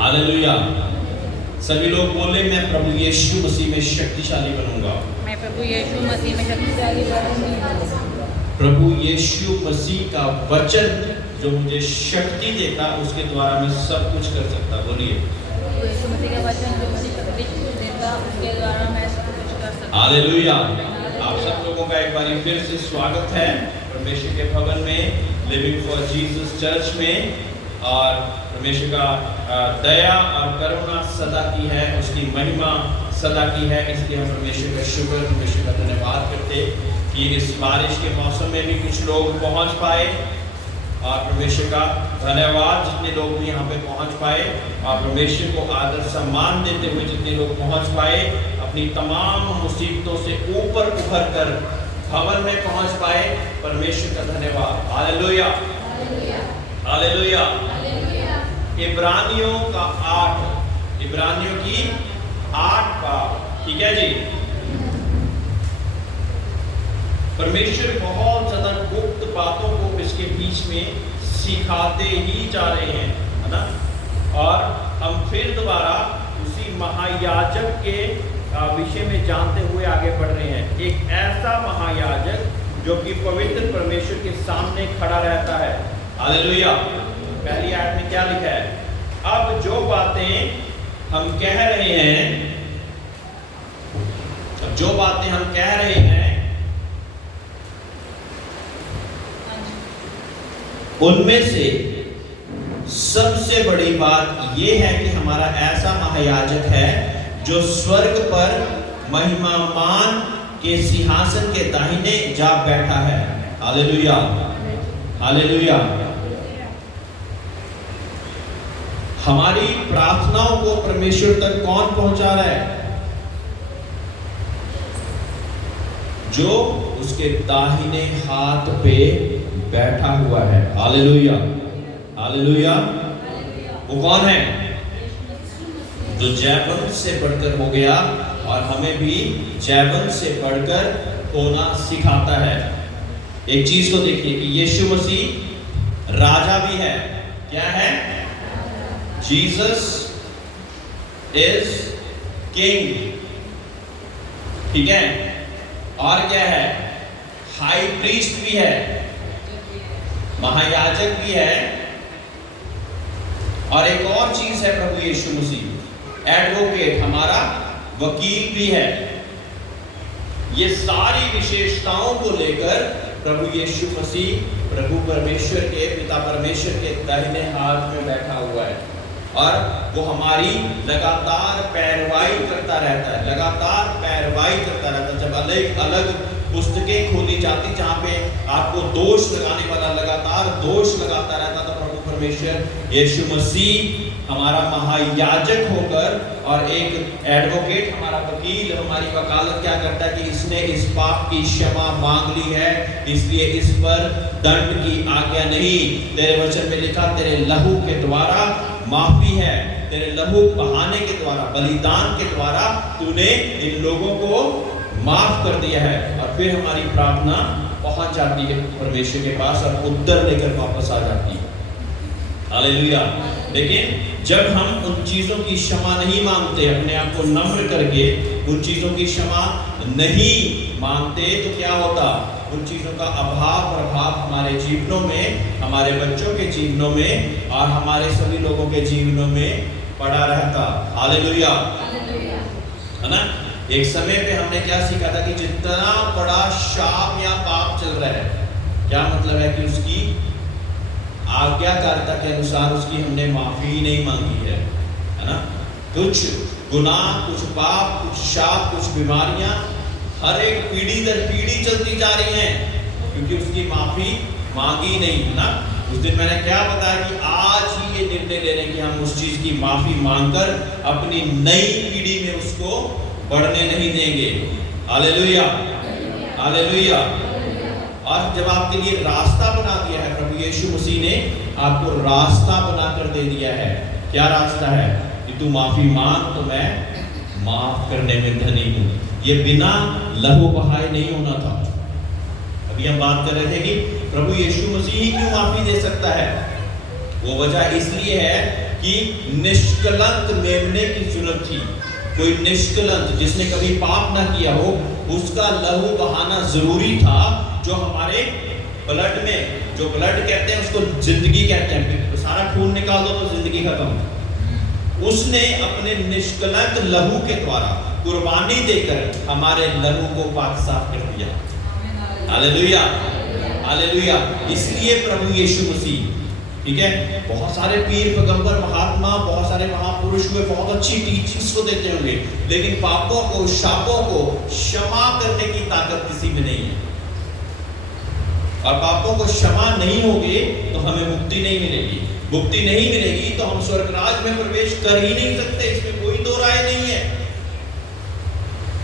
Hallelujah. सभी लोग बोले, मैं प्रभु यीशु मसीह में शक्तिशाली बनूंगा। मैं प्रभु यीशु मसीह में शक्तिशाली बनूंगी। प्रभु यीशु मसीह का वचन जो मुझे शक्ति देता, उसके द्वारा मैं सब कुछ कर सकता। बोलिए, प्रभु यीशु मसीह का वचन जो मुझे शक्ति देता, उसके द्वारा मैं सब कुछ कर सकता। हालेलुया। आप सब लोगों का एक बार फिर से स्वागत है परमेश्वर के भवन में, लिविंग फॉर जीसस चर्च में। और परमेश्वर का दया और करुणा सदा की है, उसकी महिमा सदा की है। इसलिए हम परमेश्वर का शुक्र, परमेश्वर का धन्यवाद करते कि इस बारिश के मौसम में भी कुछ लोग पहुंच पाए। और परमेश्वर का धन्यवाद जितने लोग भी यहाँ पे पहुंच पाए, और परमेश्वर को आदर सम्मान देते हुए जितने लोग पहुंच पाए, अपनी तमाम मुसीबतों से ऊपर उभर कर भवन में पहुंच पाए। परमेश्वर का धन्यवाद। Hallelujah, hallelujah. इब्रानियों का 8, इब्रानियों की 8 बाब, ठीक है जी। परमेश्वर बहुत ज्यादा गुप्त बातों को इसके बीच में सिखाते ही जा रहे हैं, है ना। और हम फिर दोबारा उसी महायाजक के विषय में जानते हुए आगे बढ़ रहे हैं। एक ऐसा महायाजक जो कि पवित्र परमेश्वर के सामने खड़ा रहता है। हालेलुया। पहली आयत में क्या लिखा है? अब जो बातें हम कह रहे हैं, उनमें से सबसे बड़ी बात यह है कि हमारा ऐसा महायाजक है जो स्वर्ग पर महिमामान के सिंहासन के दाहिने जा बैठा है। Hallelujah, hallelujah. हमारी प्रार्थनाओं को परमेश्वर तक कौन पहुंचा रहा है? जो उसके दाहिने हाथ पे बैठा हुआ है। Hallelujah, hallelujah. वो कौन है? जो जयवंत से बढ़कर हो गया और हमें भी जयवंत से बढ़कर होना सिखाता है। एक चीज को देखिए कि यीशु मसीह राजा भी है। क्या है? जीसस इज किंग, ठीक है। और क्या है? हाई प्रीस्ट भी है, महायाजक भी है। और एक और चीज है प्रभु यीशु मसीह, एडवोकेट, हमारा वकील भी है। ये सारी विशेषताओं को लेकर प्रभु यीशु मसीह प्रभु परमेश्वर के, पिता परमेश्वर के दाहिने हाथ में बैठा हुआ है। और वो हमारी लगातार पैरवाई करता रहता है, लगातार पैरवाई करता रहता है। जब अलग अलग पुस्तकें खोली जाती जहाँ पे आपको दोष लगाने वाला लगातार दोष लगाता रहता, तो प्रभु परमेश्वर यीशु मसीह हमारा महायाजक होकर और एक एडवोकेट, हमारा वकील, हमारी वकालत क्या करता है कि इसने इस पाप की क्षमा मांग ली है, इसलिए इस पर दंड की आज्ञा नहीं। तेरे वचन में लिखा, तेरे लहू के द्वारा माफी है, तेरे लहू बहाने के द्वारा, बलिदान के द्वारा तूने इन लोगों को माफ कर दिया है। और फिर हमारी प्रार्थना पहुंच जाती है परमेश्वर के पास और उत्तर लेकर वापस आ जाती है। हालेलुया। लेकिन जब हम उन चीजों की क्षमा नहीं मांगते, अपने आप को नम्र करके उन चीजों की क्षमा नहीं मांगते, तो क्या होता? उन चीजों का अभाव प्रभाव हमारे जीवनों में, हमारे बच्चों के जीवनों में और हमारे सभी लोगों के जीवनों में पड़ा रहता। हालेलुया, है ना। एक समय पे हमने क्या सीखा था कि जितना बड़ा शाप या पाप चल रहा है, क्या मतलब है कि उसकी आज्ञाकारिता के अनुसार उसकी हमने माफी ही नहीं मांगी है ना। कुछ गुनाह, कुछ पाप, कुछ शाप, कुछ बीमारियां हर एक पीढ़ी दर पीढ़ी चलती जा रही हैं क्योंकि उसकी माफी मांगी नहीं, है ना। उस दिन मैंने क्या बताया कि आज ही ये निर्णय ले लें कि हम उस चीज की माफी मांगकर अपनी नई पीढ़ी में उसको बढ़ने नहीं देंगे। Hallelujah, hallelujah. और जब आपके लिए रास्ता बना दिया है, प्रभु यीशु मसीह ने आपको रास्ता बनाकर दे दिया है। क्या रास्ता है? कि तू माफी मांग तो मैं माफ करने में धनी हूँ। ये बिना लहू बहाए नहीं होना था। अभी हम बात कर रहे थे कि प्रभु यीशु मसीह ही क्यों माफी दे सकता है। वो वजह इसलिए है कि निष्कलंक मेमने की जरूरत थी। कोई निष्कलंक जिसने कभी पाप ना किया हो उसका लहू बहाना जरूरी था। जो हमारे ब्लड में, जो ब्लड कहते हैं उसको जिंदगी कहते हैं, सारा खून निकाल दो तो जिंदगी खत्म। उसने अपने निष्कलंक लहू के द्वारा कुर्बानी देकर हमारे लहू को पाक साफ कर दिया। Hallelujah, hallelujah. इसलिए प्रभु यीशु मसीह, ठीक है, बहुत सारे पीर पैगंबर महात्मा, बहुत सारे महापुरुष हुए, बहुत अच्छी टीचिंग्स को देते होंगे, लेकिन पापों को, शापों को क्षमा करने की ताकत किसी में नहीं है। और पापों को क्षमा नहीं होगे तो हमें मुक्ति नहीं मिलेगी। मुक्ति नहीं मिलेगी तो हम स्वर्ग राज में प्रवेश कर ही नहीं सकते, इसमें कोई दो राय नहीं है।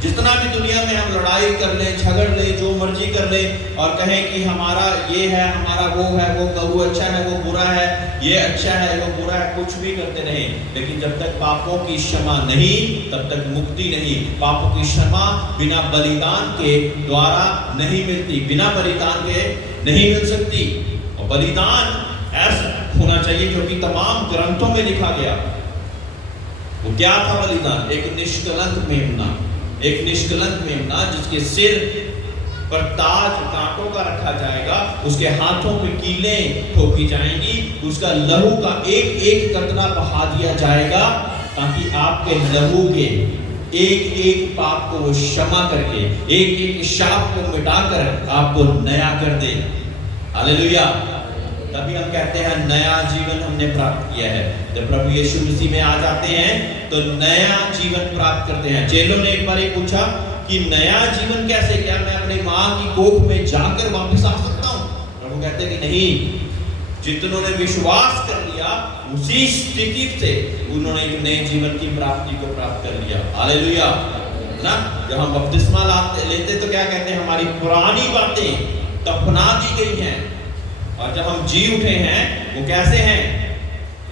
जितना भी दुनिया में हम लड़ाई कर ले, झगड़ ले, जो मर्जी कर ले और कहें कि हमारा ये है, हमारा वो है, वो अच्छा है, वो बुरा है, ये अच्छा है, वो बुरा है, कुछ भी करते रहें, लेकिन जब तक पापों की क्षमा नहीं तब तक मुक्ति नहीं। पापों की क्षमा बिना बलिदान के द्वारा नहीं मिलती, बिना बलिदान के नहीं मिल सकती। और बलिदान ऐसा होना चाहिए जो कि तमाम ग्रंथों में लिखा गया। वो क्या था बलिदान? एक निष्कलंक मेमना, एक निष्कलंक मेमना जिसके सिर पर ताज कांटों का रखा जाएगा, उसके हाथों पे कीलें ठोकी जाएंगी, उसका लहू का एक एक कतरा बहा दिया जाएगा ताकि आपके लहू के एक एक पाप को वो क्षमा करके, एक एक शाप को मिटाकर आपको नया कर दे। हालेलुया। तभी हम कहते हैं नया जीवन हमने प्राप्त किया है। जब प्रभु यीशु मसीह में आ जाते हैं तो नया जीवन प्राप्त करते हैं। चेलों ने एक बार पूछा कि नया जीवन कैसे, क्या मैं अपनी माँ की कोख में जाकर वापस आ सकता हूँ? प्रभु कहते हैं कि नहीं, जितनों ने विश्वास कर लिया उसी स्थिति से उन्होंने एक नए जीवन की प्राप्ति को प्राप्त कर लिया। हालेलुया ना। जब हम बपतिस्मा लेते तो क्या कहते हैं? हमारी पुरानी बातें दफना दी गई हैं और जब हम जी उठे हैं वो कैसे हैं?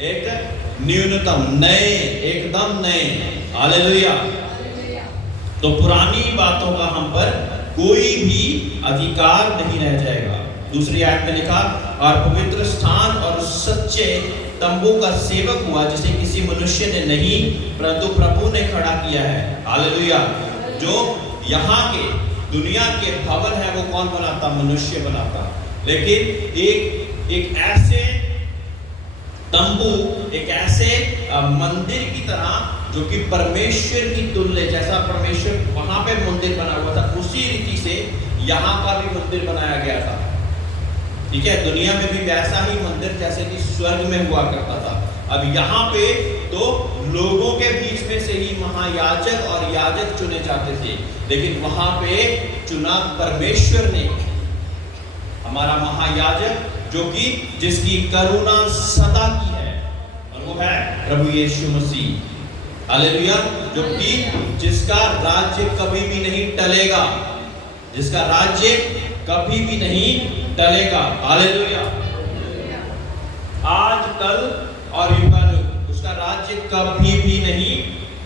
एक न्यूनतम नए, एकदम नए। हालेलुया। तो पुरानी बातों का हम पर कोई भी अधिकार नहीं रह जाएगा। दूसरी आयत में लिखा, और पवित्र स्थान और सच्चे तंबू का सेवक हुआ जिसे किसी मनुष्य ने नहीं परंतु प्रभु ने खड़ा किया है। हालेलुया। जो यहाँ के दुनिया के भवन है वो कौन बनाता? मनुष्य बनाता। लेकिन एक ऐसे तंबू, एक ऐसे मंदिर की तरह जो कि परमेश्वर की तुल्य, जैसा परमेश्वर वहां पे मंदिर बना हुआ था उसी रीति से यहाँ का भी मंदिर बनाया गया था। ठीक है, दुनिया में भी वैसा ही मंदिर जैसे कि स्वर्ग में हुआ करता था। अब यहाँ पे तो लोगों के बीच में से ही महायाजक और याजक चुने जाते थे, लेकिन वहां पे चुना परमेश्वर ने हमारा महायाजक, जो कि जिसकी करुणा सदा की है, और वो है प्रभु यीशु मसीह। हालेलुया। जो कि जिसका राज्य कभी भी नहीं टलेगा, जिसका राज्य कभी भी नहीं टलेगा। हालेलुया। आज, कल और युगानुग उसका राज्य कभी भी नहीं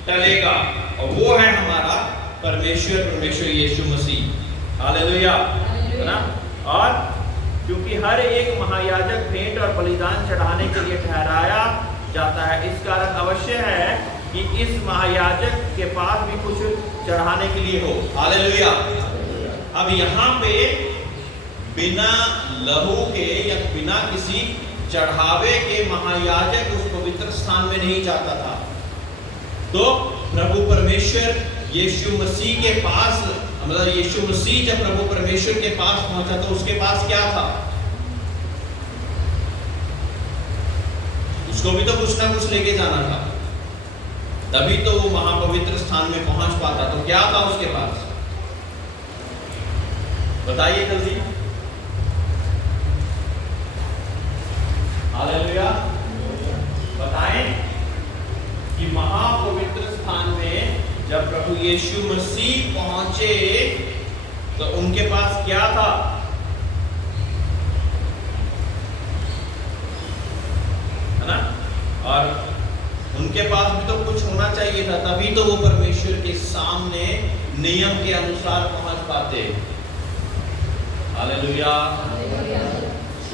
टलेगा, और वो है हमारा परमेश्वर यीशु मसीह। हालेलुया, है ना। और क्योंकि हर एक महायाजक भेंट और बलिदान चढ़ाने के लिए ठहराया जाता है, इस कारण अवश्य है कि इस महायाजक के पास भी कुछ चढ़ाने के लिए हो। हालेलुया। अब यहाँ पे बिना लहू के या बिना किसी चढ़ावे के महायाजक उस पवित्र स्थान में नहीं जाता था। तो प्रभु परमेश्वर यीशु मसीह के पास, मतलब यीशु मसीह जब प्रभु परमेश्वर के पास पहुंचा तो उसके पास क्या था? उसको भी तो कुछ ना कुछ लेके जाना था, तभी तो वो महापवित्र स्थान में पहुंच पाता। तो क्या था उसके पास? बताइए जल्दी। हालेलुया। बताएं कि महापवित्र स्थान में जब प्रभु यीशु मसीह पहुंचे तो उनके पास क्या था? है ना। और उनके पास भी तो कुछ होना चाहिए था, तभी तो वो परमेश्वर के सामने नियम के अनुसार पहुंच पाते। हालेलुया।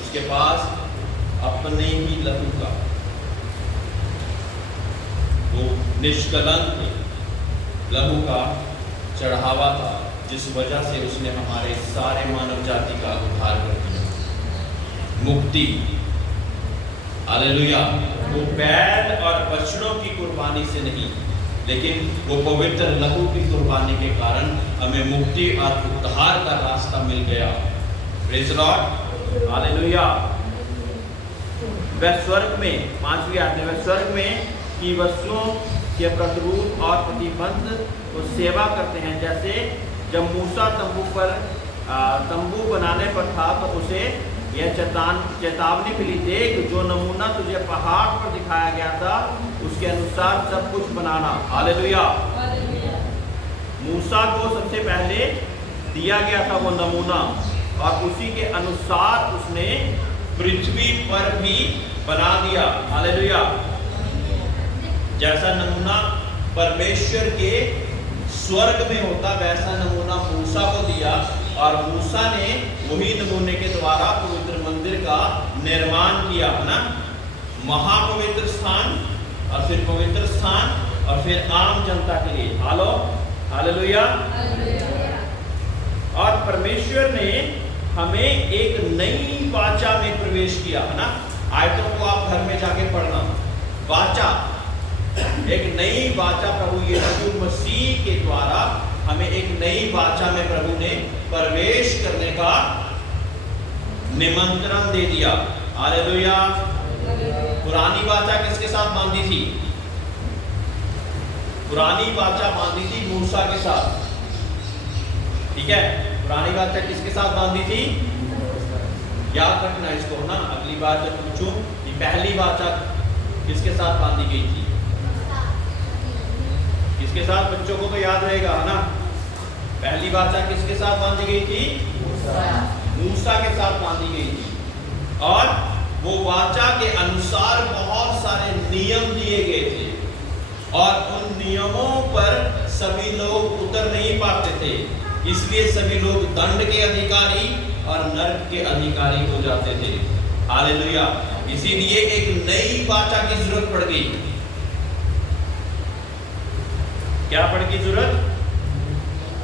उसके पास अपने ही लहू का, वो निष्कलंक लहू का चढ़ावा था, जिस वजह से उसने हमारे सारे मानव जाति का उद्धार कर दिया, मुक्ति। हालेलुया। वो बैल और बछड़ों की कुर्बानी से नहीं, लेकिन वो पवित्र लहू की कुर्बानी के कारण हमें मुक्ति और उद्धार का रास्ता मिल गया। Praise the Lord. हालेलुया। वह स्वर्ग में, 5वीं आज्ञा, वह स्वर्ग में की वस्तुओं के प्रतिरूप और प्रतिबंध को सेवा करते हैं, जैसे जब मूसा तंबू बनाने पर था तो उसे यह चेतावनी मिली, देख जो नमूना तुझे पहाड़ पर दिखाया गया था उसके अनुसार सब कुछ बनाना। हालेलुया। मूसा को सबसे पहले दिया गया था वो नमूना, और उसी के अनुसार उसने पृथ्वी पर भी बना दिया। हालेलुया। जैसा नमूना परमेश्वर के स्वर्ग में होता, वैसा नमूना मूसा को दिया, और मूसा ने वही नमूने के द्वारा पवित्र मंदिर का निर्माण किया, है ना। महापवित्र स्थान, और फिर पवित्र स्थान, और फिर आम जनता के लिए। हालेलुया। और परमेश्वर ने हमें एक नई वाचा में प्रवेश किया, है ना। आयतों को आप घर में जाके पढ़ना। वाचा, एक नई वाचा प्रभु यीशु मसीह के द्वारा हमें एक नई वाचा में प्रभु ने प्रवेश करने का निमंत्रण दे दिया। हालेलुया। पुरानी वाचा किसके साथ बांधी थी? पुरानी वाचा बांधी थी मूसा के साथ, ठीक है। पुरानी वाचा किसके साथ बांधी थी? याद रखना इसको ना, अगली बार जब पूछूं कि पहली वाचा किसके साथ बांधी गई थी, किसके साथ, बच्चों को तो याद रहेगा, है ना। पहली वाचा किसके साथ बांधी गई थी? मूसा के साथ बांधी गई थी, और वो वाचा के अनुसार बहुत सारे नियम दिए गए थे, और उन नियमों पर सभी लोग उतर नहीं पाते थे, इसलिए सभी लोग दंड के अधिकारी और नरक के अधिकारी हो जाते थे। हालेलुया। इसीलिए एक नई वाचा की जरूरत पड़ गई। क्या पड़ गई जरूरत?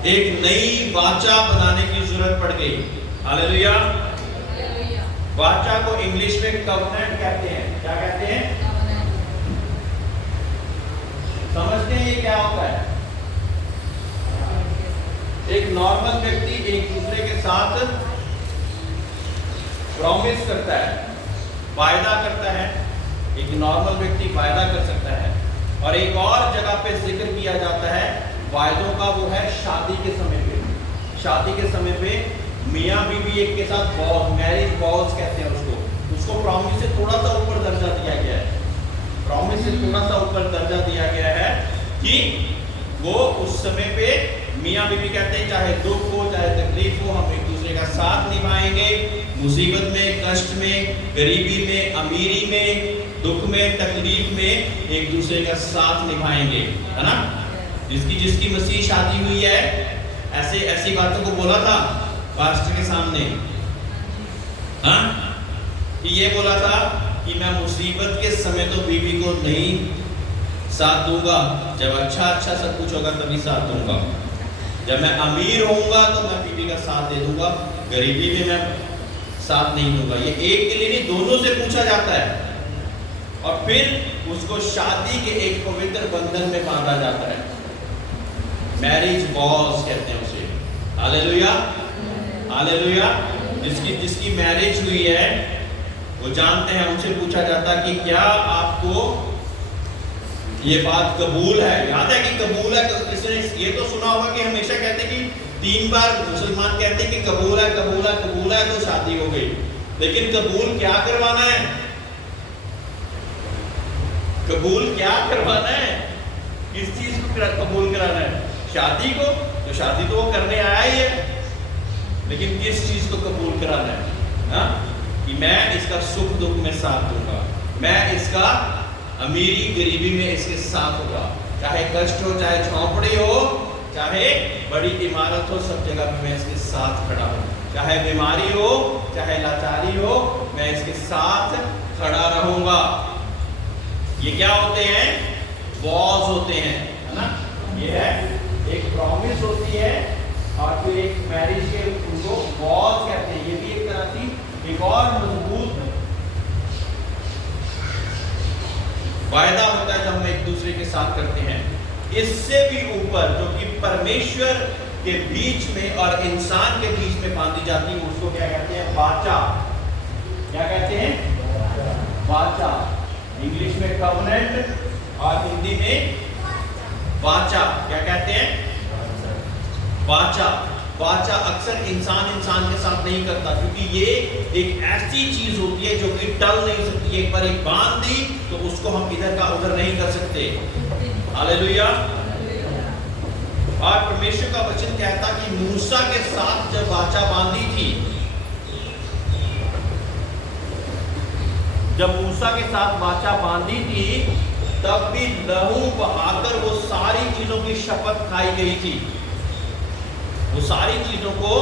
एक नई वाचा बनाने की जरूरत पड़ गई। हालेलुया। वाचा को इंग्लिश में कवनेंट कहते हैं। क्या कहते हैं? समझते हैं ये क्या होता है? एक नॉर्मल व्यक्ति एक दूसरे के साथ प्रॉमिस करता है, वायदा करता है। एक नॉर्मल व्यक्ति वायदा कर सकता है, और एक और जगह पे जिक्र किया जाता है वायदों का, वो है शादी के समय पे। शादी के समय पे मियाँ बीवी एक के साथ मैरिज वॉव्स कहते हैं उसको प्रॉमिस से थोड़ा सा ऊपर दर्जा दिया गया है। प्रॉमिस से थोड़ा सा ऊपर दर्जा दिया गया है कि वो उस समय पे मियाँ बीवी कहते हैं चाहे दुख हो चाहे तकलीफ हो, हम एक दूसरे का साथ निभाएंगे, मुसीबत में, कष्ट में, गरीबी में, अमीरी में, दुख में, तकलीफ में एक दूसरे का साथ निभाएंगे, है ना। जिसकी मसीह शादी हुई है, ऐसी बातों को बोला था पास्टर के सामने, हाँ, कि ये बोला था कि मैं मुसीबत के समय तो बीवी को नहीं साथ दूंगा, जब अच्छा सब कुछ होगा तभी साथ दूंगा, जब मैं अमीर होऊंगा तो मैं बीवी का साथ दे दूंगा, गरीबी में मैं साथ नहीं दूंगा। ये एक के लिए नहीं, दोनों से पूछा जाता है, और फिर उसको शादी के एक पवित्र बंधन में बांधा जाता है। मैरिज वॉव्स कहते हैं उसे। हालेलुया। हालेलुया। जिसकी मैरिज हुई है वो जानते हैं, उनसे पूछा जाता है कि क्या आपको ये बात कबूल है। याद है कि कबूल है, किसने ये तो सुना होगा कि हमेशा कहते हैं कि 3 बार मुसलमान कहते हैं कि कबूल है, कबूल है, कबूल है, तो शादी हो गई। लेकिन कबूल क्या करवाना है? कबूल क्या करवाना है? किस चीज को कबूल कराना है? शादी को, तो शादी तो वो करने आया ही है, लेकिन किस चीज को कबूल कराना है? हाँ, कि मैं इसका सुख दुख में साथ दूंगा, मैं इसका अमीरी गरीबी में इसके साथ होगा, चाहे कष्ट हो, चाहे झोंपड़ी हो, चाहे बड़ी इमारत हो, सब जगह पे मैं इसके साथ खड़ा हूँ, चाहे बीमारी हो, चाहे लाचारी हो, मैं इसके साथ खड़ा रहूंगा। ये क्या होते हैं? वॉज होते हैं, है ना। ये है एक प्रॉमिस होती है और फिर एक मैरिज के उनको वॉज कहते हैं। ये भी एक तरह की एक और मजबूत वायदा होता है जब हम एक दूसरे के साथ करते हैं। इससे भी ऊपर जो कि परमेश्वर के बीच में और इंसान के बीच में बांधी जाती है उसको क्या कहते हैं? वाचा। क्या कहते हैं? वाचा। इंग्लिश में कवनेंट और हिंदी में वाचा। क्या कहते हैं? वाचा। वाचा अक्सर इंसान के साथ नहीं करता, क्योंकि ये एक ऐसी चीज होती है जो कि टल नहीं सकती। एक बार एक बांध दी तो उसको हम इधर का उधर नहीं कर सकते। हालेलुया। और परमेश्वर का वचन कहता कि मूसा के साथ जब वाचा बांधी थी, जब मूसा के साथ वाचा बांधी थी तब भी लहू बहाकर वो सारी चीजों की शपथ खाई गई थी। वो सारी चीजों को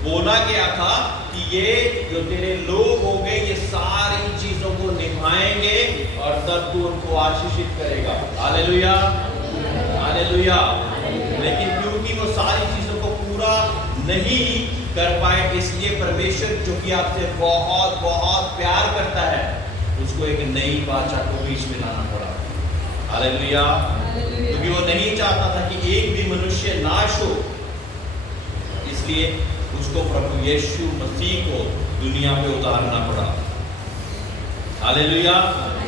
बोला गया था कि ये जो तेरे लोग होंगे ये सारी चीजों को निभाएंगे और तब तू उनको आशीषित करेगा। Hallelujah, hallelujah. लेकिन क्योंकि वो सारी चीजों को पूरा नहीं कर पाए, इसलिए परमेश्वर जो कि आपसे बहुत बहुत प्यार करता है उसको एक नई वाचा को बीच में लाना पड़ा। हालेलुया। क्योंकि वो नहीं चाहता था कि एक भी मनुष्य नाश हो, इसलिए उसको प्रभु यीशु मसीह को दुनिया पे उतारना पड़ा। हालेलुया।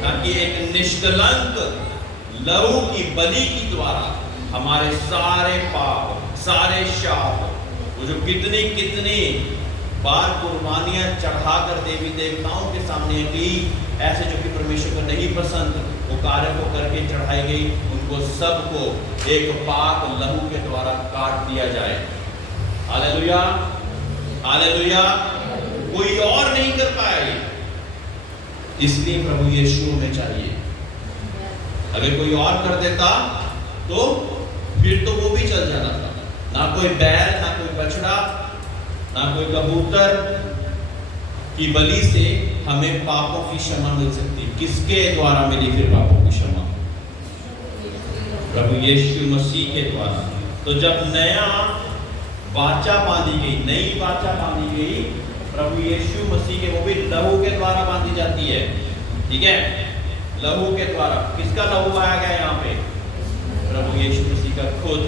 ताकि एक निष्कलंक लहू की बलि की द्वारा हमारे सारे पाप, सारे शाप, वो जो कितनी कितनी बार कुर्बानियां चढ़ाकर देवी देवताओं के सामने गई, ऐसे जो कि परमेश्वर को नहीं पसंद वो कार्य को करके चढ़ाई गई, उनको सबको एक पाक लहू के द्वारा काट दिया जाए। Hallelujah, hallelujah. कोई और नहीं कर पाए, इसलिए प्रभु यीशु में चाहिए। अगर कोई और कर देता तो फिर तो वो भी चल जाना था। ना कोई बैल, ना कोई बछड़ा, ना कोई कबूतर की बलि से हमें पापों की क्षमा मिल सकती। किसके द्वारा मिली फिर पापों की क्षमा? प्रभु यीशु मसीह के द्वारा। तो जब नया वाचा बांधी गई, नई वाचा बांधी गई प्रभु यीशु मसीह के, वो भी लहू के द्वारा बांधी जाती है। ठीक है, लहू के द्वारा। किसका लहू आया गया यहाँ पे? प्रभु यीशु मसीह का खुद।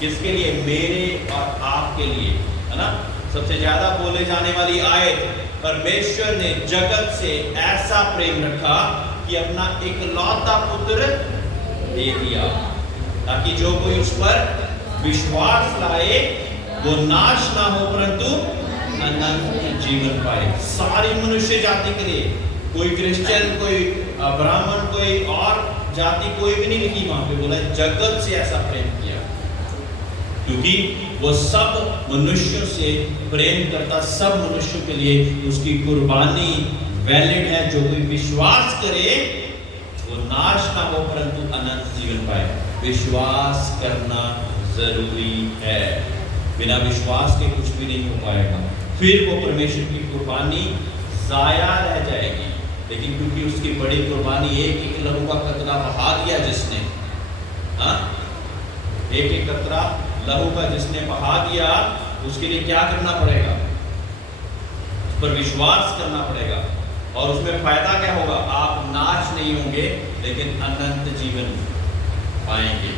किसके लिए? मेरे और आपके लिए, है ना। सबसे ज्यादा बोले जाने वाली आयत, परमेश्वर ने जगत से ऐसा प्रेम रखा कि अपना इकलौता पुत्र दे दिया, ताकि जो कोई उस पर विश्वास लाए वो नाश ना हो परंतु अनंत जीवन पाए। सारी मनुष्य जाति के लिए, कोई क्रिश्चियन, कोई ब्राह्मण, कोई और जाति कोई भी नहीं लिखी वहां पे। बोला जगत से ऐसा प्रेम किया, क्योंकि वो सब मनुष्यों से प्रेम करता, सब मनुष्यों के लिए उसकी कुर्बानी वैलिड है। जो कोई विश्वास करे वो नाश ना हो परंतु अनंत जीवन पाए। विश्वास करना जरूरी है, बिना विश्वास के कुछ भी नहीं हो पाएगा। फिर वो परमेश्वर की कुर्बानी जाया रह जाएगी। लेकिन क्योंकि उसकी बड़ी कुर्बानी, एक एक लहू का कतरा बहा दिया जिसने, हाँ, एक एक कतरा लहू का जिसने बहा दिया, उसके लिए क्या करना पड़ेगा? उस पर विश्वास करना पड़ेगा। और उसमें फायदा क्या होगा? आप नाश नहीं होंगे लेकिन अनंत जीवन पाएंगे।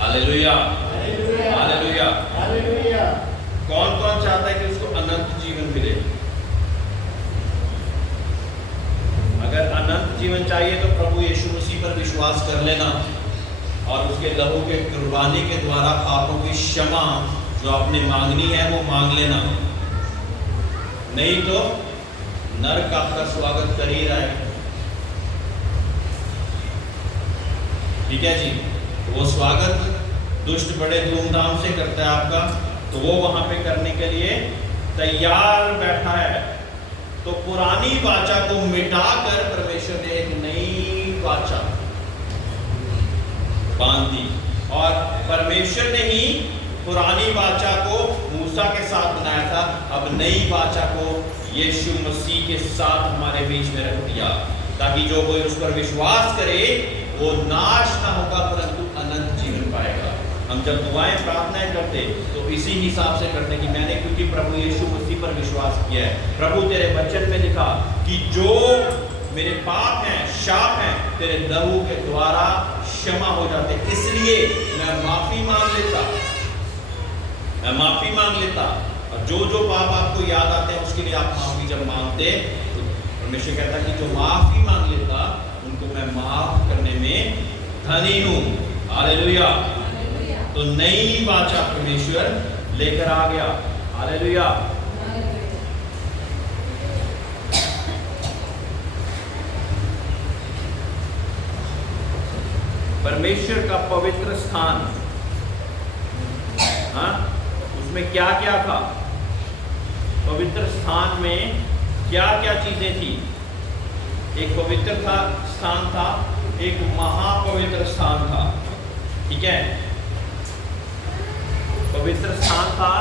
Hallelujah, hallelujah, hallelujah. कौन कौन चाहता है कि उसको अनंत जीवन मिले? अगर अनंत जीवन चाहिए तो प्रभु यीशु मसीह पर विश्वास कर लेना और उसके लहू के कुर्बानी के द्वारा पापों की क्षमा जो आपने मांगनी है वो मांग लेना। नहीं तो नरक आपका स्वागत कर ही रहा है। ठीक है जी, वो स्वागत दुष्ट बड़े धूमधाम से करता है आपका, तो वो वहां पे करने के लिए तैयार बैठा है। तो पुरानी वाचा को मिटाकर परमेश्वर ने एक नई वाचा बांधी, और परमेश्वर ने ही पुरानी वाचा को मूसा के साथ बनाया था। अब नई वाचा को यीशु मसीह के साथ हमारे बीच में रख दिया, ताकि जो कोई उस पर विश्वास करे वो नाश ना होगा परंतु अनंत जीवन पाएगा। हम जब दुआएं प्रार्थनाएं करते तो इसी हिसाब से करते कि मैंने क्योंकि प्रभु यीशु मसीह पर विश्वास किया है। प्रभु तेरे वचन में लिखा कि जो मेरे पाप हैं, शाप हैं, तेरे लहू के द्वारा क्षमा हो जाते, इसलिए मैं माफी मांग लेता। और जो जो पाप आपको याद आते हैं उसके लिए आप माफी जब मांगते तो परमेश्वर कहता है कि जो माफी मांग लेता उनको मैं माफ करने में धनी हूं। हालेलुया। तो नई वाचा परमेश्वर लेकर आ गया। हालेलुया। परमेश्वर का पवित्र स्थान, हाँ, उसमें क्या क्या था? पवित्र स्थान में क्या क्या चीजें थी? एक पवित्र स्थान था, एक महापवित्र स्थान था। ठीक है, पवित्र स्थान था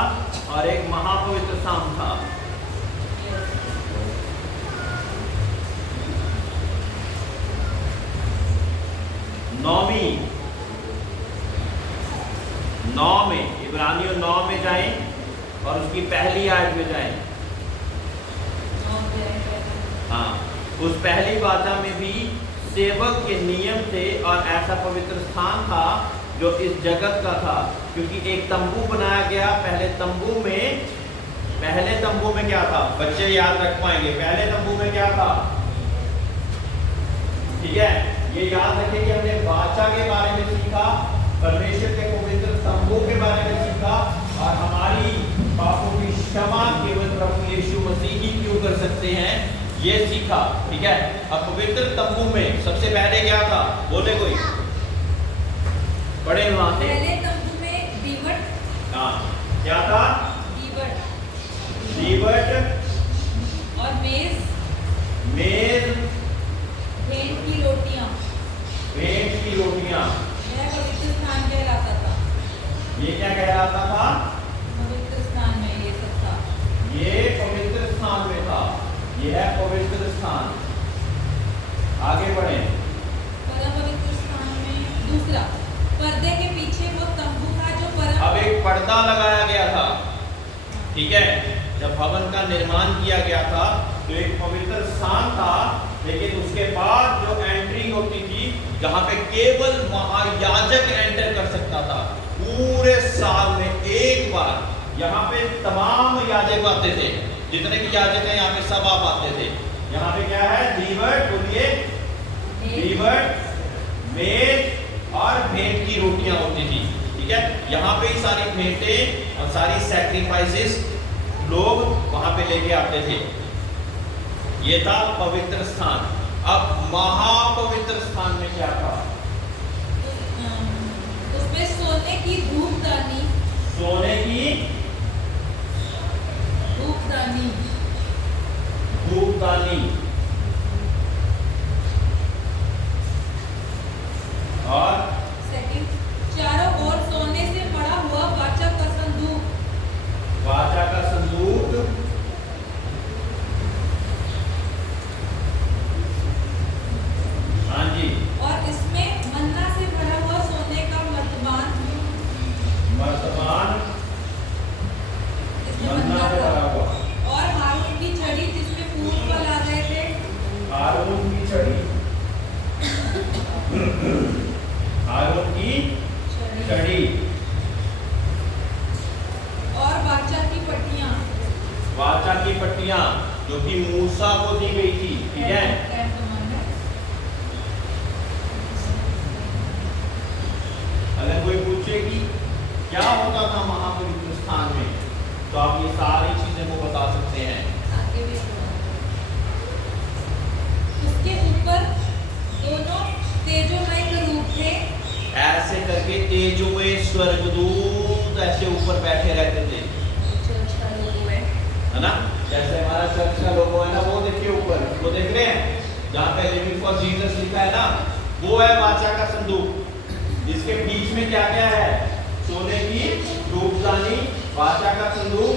और एक महापवित्र स्थान था। नौ में इब्रानियों 9 में जाएं और उसकी पहली आयत में जाएं। हाँ, उस पहली वाचा में भी सेवक के नियम थे और ऐसा पवित्र स्थान था जो इस जगत का था, क्योंकि एक तंबू बनाया गया। पहले तंबू में क्या था? बच्चे याद रख पाएंगे, पहले तंबू में क्या था? ठीक है, ये याद रखें कि हमने वाचा के बारे में सीखा, परमेश्वर के पवित्र तंबू के बारे में सीखा और हमारी पापों की क्षमा केवल प्रभु यीशु मसीह ही क्यों कर सकते हैं ये सीखा। ठीक है, अब पवित्र तंबू में सबसे पहले क्या था? बोले कोई, पढ़े वहां से। पहले तंबू में दीवट, हाँ, क्या था? दीवट और मेज, भेंट की रोटियां। यह पवित्र स्थान कहलाता था। ये क्या कहलाता था? पवित्र स्थान में ये सब था। ये पवित्र स्थान में था। यह है पवित्र स्थान। आगे बढ़े। परम पवित्र स्थान में दूसरा, पर्दे के पीछे वो तंबू था जो परम। अब एक पर्दा लगाया गया था। ठीक है, जब भवन का निर्माण किया गया था तो एक पवित्र स्थान था, लेकिन उसके बाद जो एंट्री होती थी, जहां पे केवल महायाजक एंटर कर सकता था। पूरे साल में एक बार यहाँ पे तमाम याजक आते थे, जितने भी याजक हैं यहाँ पे सब आप आते थे। यहाँ पे क्या है? दीवट, बोलिए, दीवट, मेज और भेंट की रोटियां होती थी। ठीक है, यहाँ पे ही सारी भेंटें और सारी सैक्रिफाइसेस लोग वहां पे लेके आते थे। ये था पवित्र स्थान। अब महापवित्र स्थान में क्या था? उसमें सोने की धूपदानी, और सेकंड, चारों ओर सोने से बड़ा हुआ वाचा का संदूक। हाँ जी। और इसमें मन्ना से भरा हुआ सोने का मर्तबान, इसमें मन्ना से था। भरा हुआ। और हारून की छड़ी जिसमें फूल फल आ गए थे। हारून की छड़ी। और वाचा की पट्टियां जो कि मूसा को दी गई थी। ठीक है, अगर कोई पूछे कि क्या होता था महापवित्र स्थान में, तो आप ये सारी चीजें को बता सकते हैं। आगे भी उसके ऊपर दोनों तेजोमय करूब थे। ऐसे करके तेजोमय स्वर्गदूत ऐसे ऊपर बैठे रहते थे, है ना? जैसे हमारा चर्च का लोगो है ना, वो देखिए ऊपर, वो देख रहे हैं जहाँ पे लिविंग फॉर जीसस लिखा है ना, वो है वाचा का संदूक। इसके बीच में क्या क्या है? सोने की धूपदानी, वाचा का संदूक,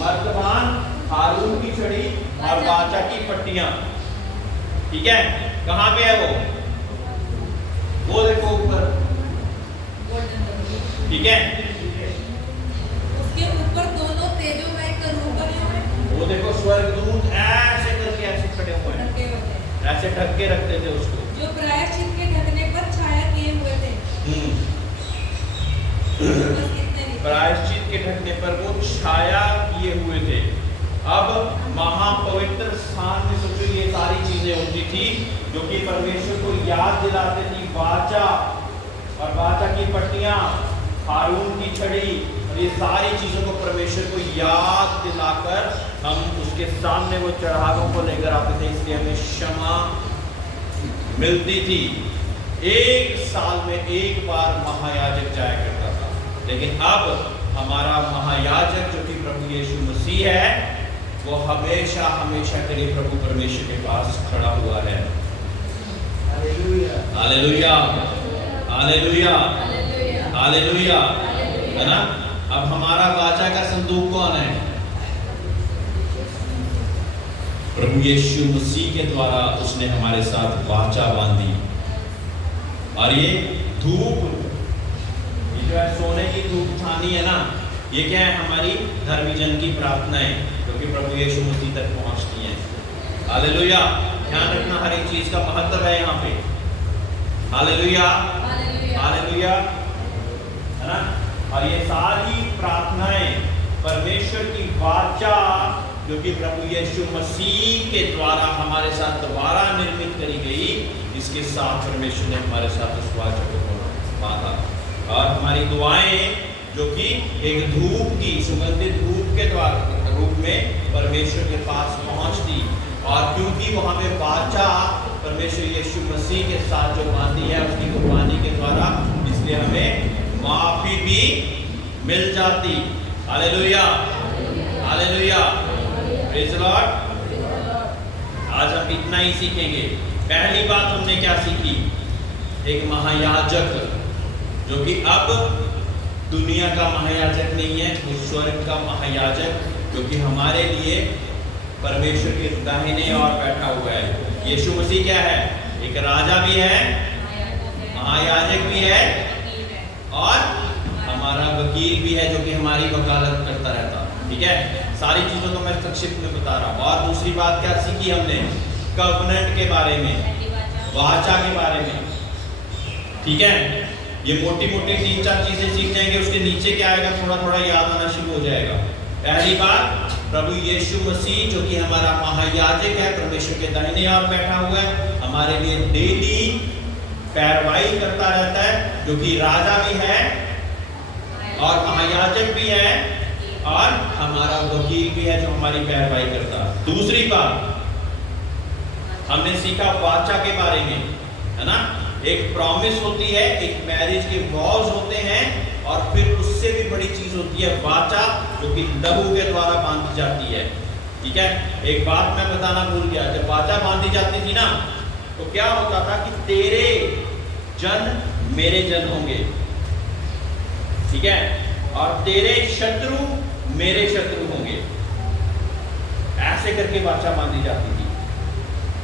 मर्तबान, हारून की छड़ी, और वाचा की पट्टियां। ठीक है, कहां पे है वो देखो ऊपर। ठीक है, उसके ऊपर दोनों तेजोमय करूब बने हुए हैं। वो देखो स्वर्गदूत ऐसे करके ऐसे खड़े हुए हैं, ढके हुए थे, ऐसे ढक के रखते थे उसको। जो प्रायश्चित के ढकने पर छाया किए हुए थे। बस इतने ही। प्रायश्चित के ढकने पर वो छाया किए हुए थे। अब महापवित्र स्थान में सोचो ये सारी चीजें होती थी जो कि परमेश्वर को याद दिलाते थी। वाचा और वाचा की पट्टियां, हारून की छड़ी, और ये सारी चीजों को परमेश्वर को याद दिलाकर हम उसके सामने वो चढ़ावों को लेकर आते थे। इसलिए हमें क्षमा मिलती थी। एक साल में एक बार महायाजक जाया करता था, लेकिन अब हमारा महायाजक जो कि प्रभु यीशु मसीह है, वो हमेशा हमेशा के लिए प्रभु परमेश्वर के पास खड़ा हुआ है। हालेलुया, हालेलुया, हालेलुया, है ना। अब हमारा वाचा का संदूक कौन है? प्रभु यीशु मसीह के द्वारा उसने हमारे साथ वाचा बांधी। और ये धूप, ये जो है सोने की धूप छानी है ना, ये क्या है? हमारी धर्मी जन की प्रार्थनाएं जो कि प्रभु यीशु मसीह तक पहुंचती हैं। हालेलुया, ध्यान रखना हर एक चीज का महत्व है यहाँ पे। हालेलुया, हालेलुया, है ना। और ये सारी प्रार्थनाएं परमेश्वर की वाचा जो कि प्रभु यीशु मसीह के द्वारा हमारे साथ दोबारा निर्मित करी गई, इसके साथ परमेश्वर ने हमारे साथ उस वाचा को बांधा। और हमारी दुआएं जो कि एक धूप की, सुगंधित धूप के द्वारा रूप में परमेश्वर के पास पहुंचती। और क्योंकि वहां पे वाचा परमेश्वर यीशु मसीह के साथ जो बांधी है उसकी कुर्बानी के द्वारा, इसलिए हमें माफी भी मिल जाती। Hallelujah, hallelujah, praise the Lord. आज हम इतना ही सीखेंगे। पहली बात हमने क्या सीखी? एक महायाजक जो कि अब दुनिया का महायाजक नहीं है, वो स्वर्ग का महायाजक जो कि हमारे लिए परमेश्वर के दाहिने ओर बैठा हुआ है। यीशु मसीह क्या है? एक राजा भी है, महायाजक भी है, और हमारा वकील भी है जो कि हमारी वकालत करता रहता। ठीक है, सारी चीजों को मैं संक्षिप्त में बता रहा हूँ। और दूसरी बात क्या सीखी हमने? कवनेंट के बारे में, वाचा के बारे में। ठीक है, ये मोटी मोटी 3-4 चीजें सीख जाएंगे, उसके नीचे क्या आएगा थोड़ा थोड़ा याद आना शुरू हो जाएगा। पहली बात, प्रभु यीशु मसीह जो कि हमारा महायाजक है, परमेश्वर के दाहिने ओर बैठा हुआ है, हमारे लिए डेली पैरवाई करता रहता है, जो कि राजा भी है और महायाजक भी है और हमारा वकील भी है जो हमारी पैरवाई करता है। दूसरी बात हमने सीखा वाचा के बारे में, है ना। एक प्रॉमिस होती है, एक मैरिज के वॉज होते हैं, और फिर उससे भी बड़ी चीज होती है वाचा जो कि लहू के द्वारा बांधी जाती है। ठीक है, एक बात मैं बताना भूल गया, जब वाचा बांधी जाती थी ना तो क्या होता था कि तेरे जन मेरे जन होंगे, ठीक है, और तेरे शत्रु मेरे शत्रु होंगे, ऐसे करके वाचा बांधी जाती थी।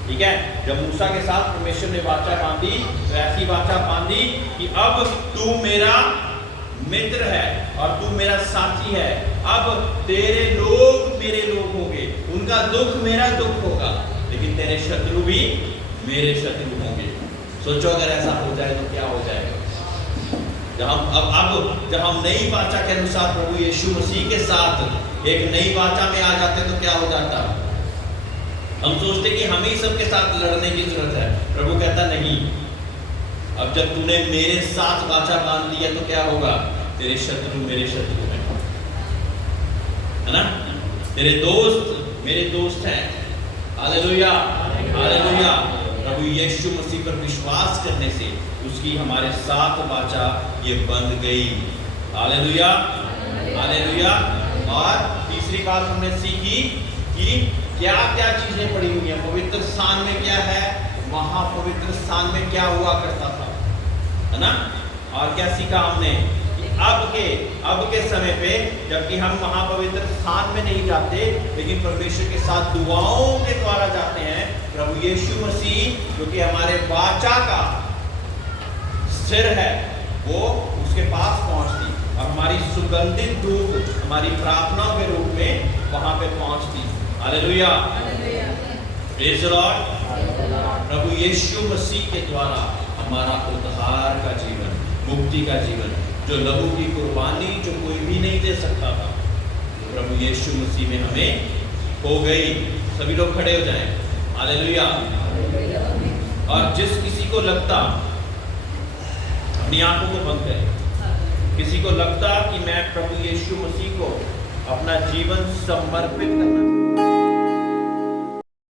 ठीक है, जब मूसा के साथ परमेश्वर ने वाचा बांधी तो ऐसी वाचा बांधी कि अब तू मेरा मित्र है और तू मेरा साथी है, अब तेरे लोग मेरे लोग होंगे, उनका दुख मेरा दुख होगा, लेकिन तेरे शत्रु भी मेरे शत्रु होंगे। सोचो अगर ऐसा हो जाए तो क्या हो जाएगा। जब हम नई वाचा के अनुसार प्रभु यीशु मसीह के साथ एक नई वाचा में आ जाते तो क्या हो जाता। हम सोचते कि हम ही सबके साथ लड़ने की जरूरत है, प्रभु कहता नहीं, अब जब तूने मेरे साथ वाचा बांध लिया तो क्या होगा, तेरे शत्रु मेरे शत्रु हैं, है ना, तेरे दोस्त मेरे दोस्त हैं। Hallelujah, hallelujah. प्रभु यीशु मसीह पर विश्वास करने से उसकी हमारे साथ वाचा ये बंध गई। Hallelujah, hallelujah. और तीसरी बात हमने सीखी कि क्या क्या चीजें पड़ी हुई हैं। पवित्र स्थान में क्या है, महापवित्र स्थान में क्या हुआ करता था, है ना। और क्या सीखा हमने कि अब के समय पे, जबकि हम महापवित्र स्थान में नहीं जाते, लेकिन परमेश्वर के साथ दुआओं के द्वारा जाते हैं, प्रभु यीशु मसीह जो कि हमारे वाचा का सिर है, वो उसके पास पहुंचती और हमारी सुगंधित धूप हमारी प्रार्थनाओं के रूप में वहां पे पहुंचती। Hallelujah, praise the lord. प्रभु यीशु मसीह के द्वारा हमारा उद्धार का जीवन, मुक्ति का जीवन, जो लहू की कुर्बानी जो कोई भी नहीं दे सकता था, प्रभु यीशु मसीह में हमें हो गई। सभी लोग खड़े हो जाएं। हालेलुया। और जिस किसी को लगता, अपनी आंखों को बंद करें, किसी को लगता कि मैं प्रभु यीशु मसीह को अपना जीवन समर्पित करना